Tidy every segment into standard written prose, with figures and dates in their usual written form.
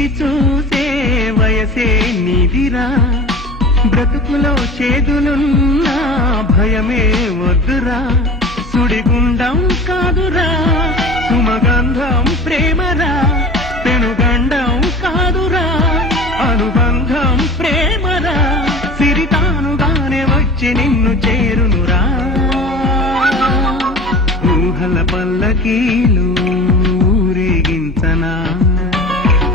తీపి చూసే వయసే నీదిరా బ్రతుకులో చేదులున్నా భయమే వద్దురా సుడిగుండం కాదురా సుమగంధం ప్రేమరా పెనుగండం కాదురా అనుబంధం ప్రేమరా సిరితానుగానే వచ్చి నిన్ను చేరునురా ఊహల పల్లకీలు ఊరేగించనా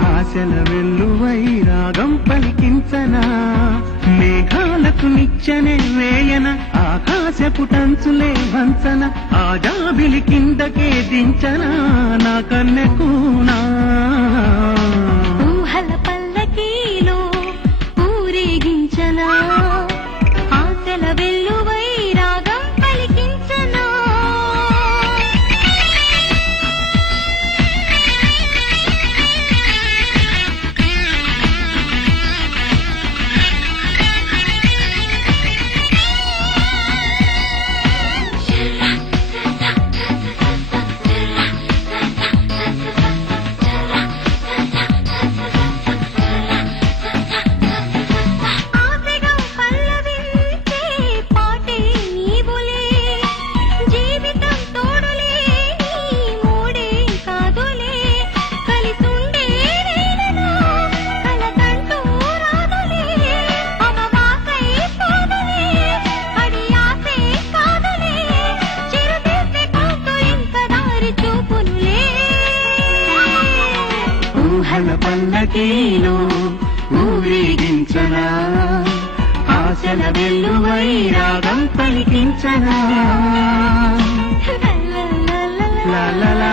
ఆశల వెల్లువై రాగం పలికించనా మేఘాలకు నిచ్చెనే వేయన ఆకాశపు టంచులే వంచన ఆ జాబిలి కిందకే దించనా నా కన్నెకూనా ఊహల పల్లకీలో ఊరేగించనా ఆశల వెల్లువై రాగం పలికించనా ఊహల పల్లకీలో ఊరేగించనా ఆశల వెల్లువై రాగం పలికించనా లా లా లా